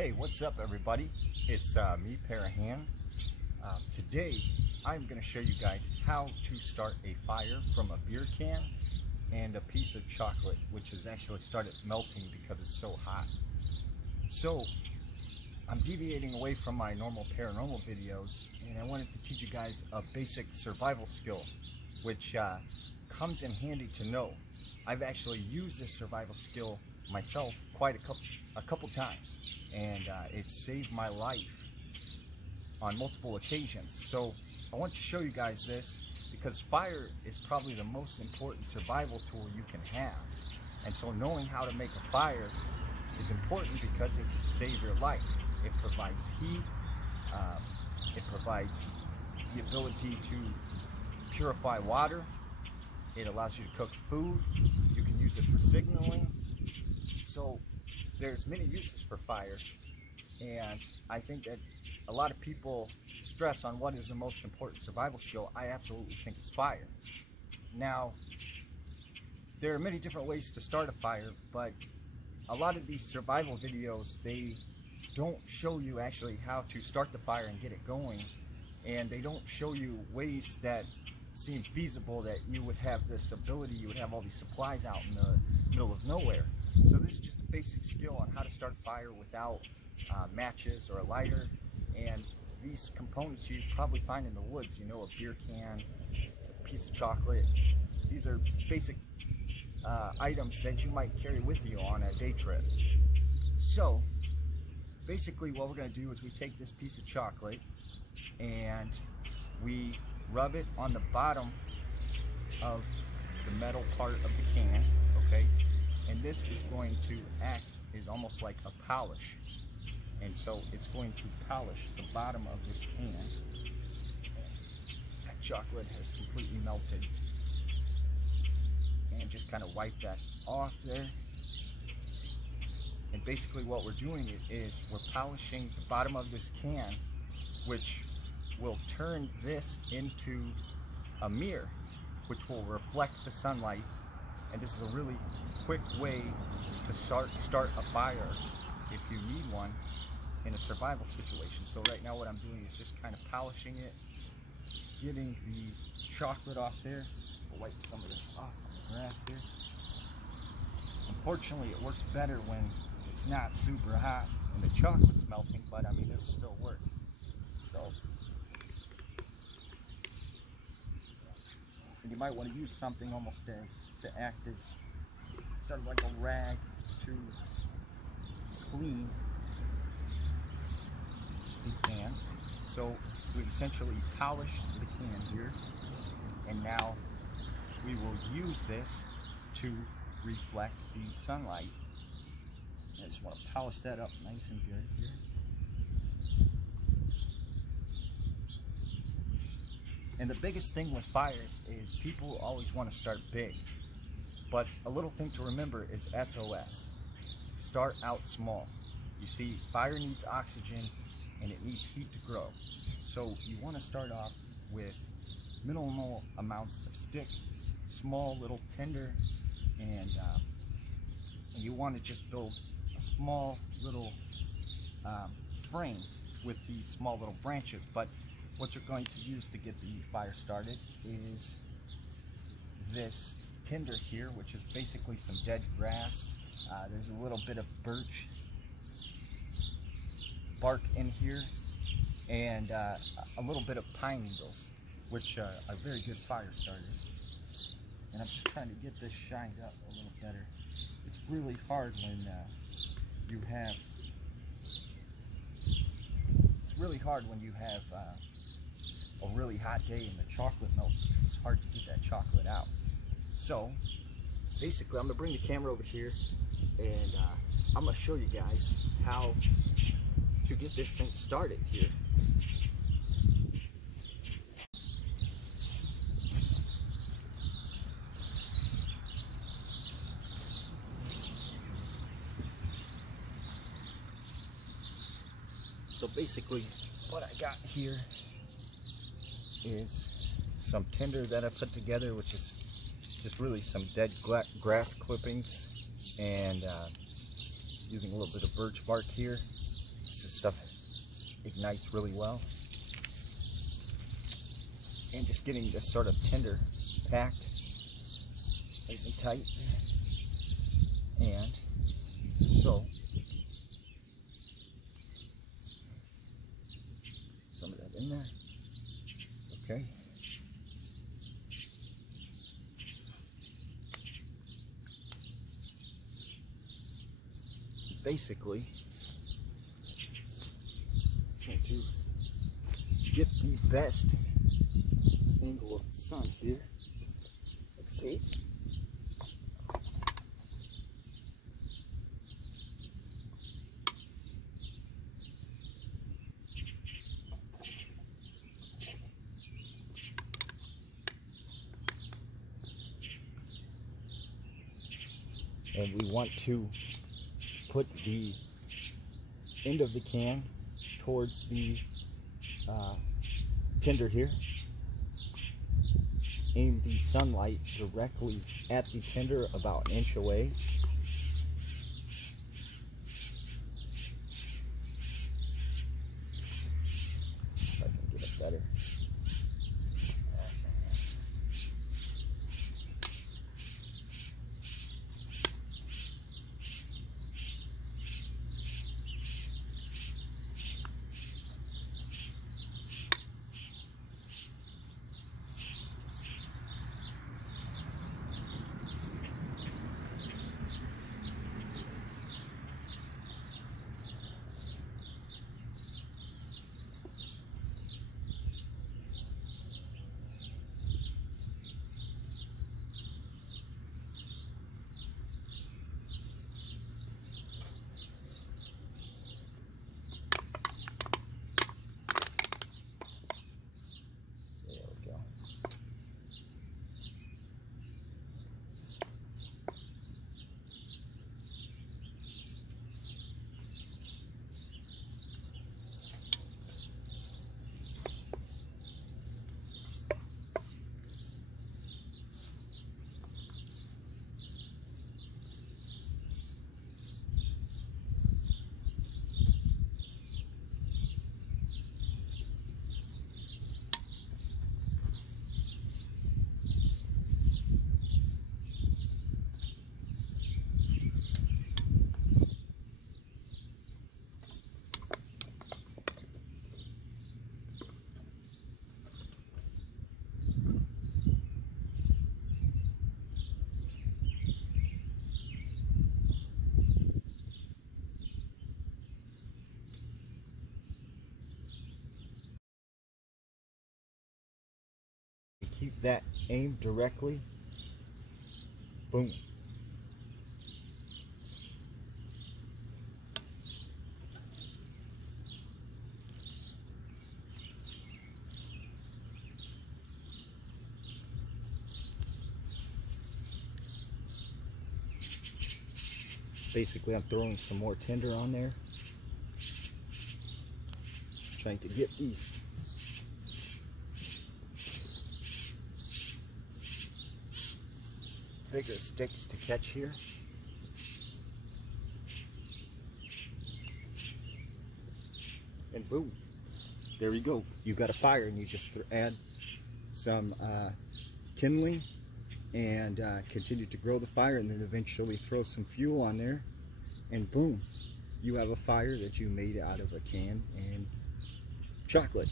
Hey, what's up everybody? It's me, Parahan. Today I'm going to show you guys how to start a fire from a beer can and a piece of chocolate, which has actually started melting because it's so hot. So I'm deviating away from my normal paranormal videos, and I wanted to teach you guys a basic survival skill, which comes in handy to know. I've actually used this survival skill myself quite a couple times, and it saved my life on multiple occasions. So I want to show you guys this because fire is probably the most important survival tool you can have. And so knowing how to make a fire is important because it can save your life. It provides heat, it provides the ability to purify water, it allows you to cook food, you can use it for signaling. So there's many uses for fire, and I think that a lot of people stress on what is the most important survival skill. I absolutely think it's fire. Now, there are many different ways to start a fire, but a lot of these survival videos, they don't show you actually how to start the fire and get it going, and they don't show you ways that seem feasible, that you would have this ability, you would have all these supplies out in the middle of nowhere. So this is just a basic skill on how to start a fire without matches or a lighter, and these components you probably find in the woods. You know, a beer can, a piece of chocolate. These are basic items that you might carry with you on a day trip. So basically what we're going to do is we take this piece of chocolate and we rub it on the bottom of the metal part of the can, okay? And this is going to act as almost like a polish. And so it's going to polish the bottom of this can. That chocolate has completely melted. And just kind of wipe that off there. And basically what we're doing is we're polishing the bottom of this can, which will turn this into a mirror, which will reflect the sunlight. And this is a really quick way to start a fire if you need one in a survival situation. So right now what I'm doing is just kind of polishing it, getting the chocolate off there. We'll wipe some of this off on the grass here. Unfortunately, it works better when it's not super hot and the chocolate's melting, but I mean, it'll still work. So, and you might want to use something almost to act as sort of like a rag to clean the can. So we've essentially polished the can here, and now we will use this to reflect the sunlight. I just want to polish that up nice and good here. And the biggest thing with fires is people always want to start big, but a little thing to remember is SOS. Start out small. You see, fire needs oxygen and it needs heat to grow. So you want to start off with minimal amounts of stick, small little tinder, and you want to just build a small little frame with these small little branches. But what you're going to use to get the fire started is this tinder here, which is basically some dead grass. There's a little bit of birch bark in here, and a little bit of pine needles, which are very good fire starters. And I'm just trying to get this shined up a little better. It's really hard when you have a really hot day and the chocolate melts, because it's hard to get that chocolate out. So basically I'm gonna bring the camera over here, and I'm gonna show you guys how to get this thing started here. So basically what I got here is some tinder that I put together, which is just really some dead grass clippings, and using a little bit of birch bark here. stuff ignites really well. And just getting this sort of tinder packed nice and tight. And so some of that in there. Okay. Basically, trying to get the best angle of the sun here. Let's see. And we want to put the end of the can towards the tinder here. Aim the sunlight directly at the tinder about an inch away. If I can get it better. Keep that aimed directly. Boom. Basically, I'm throwing some more tinder on there. Trying to get these bigger sticks to catch here. And boom, there you go. You've got a fire, and you just add some kindling and continue to grow the fire, and then eventually throw some fuel on there, and boom, you have a fire that you made out of a can and chocolate.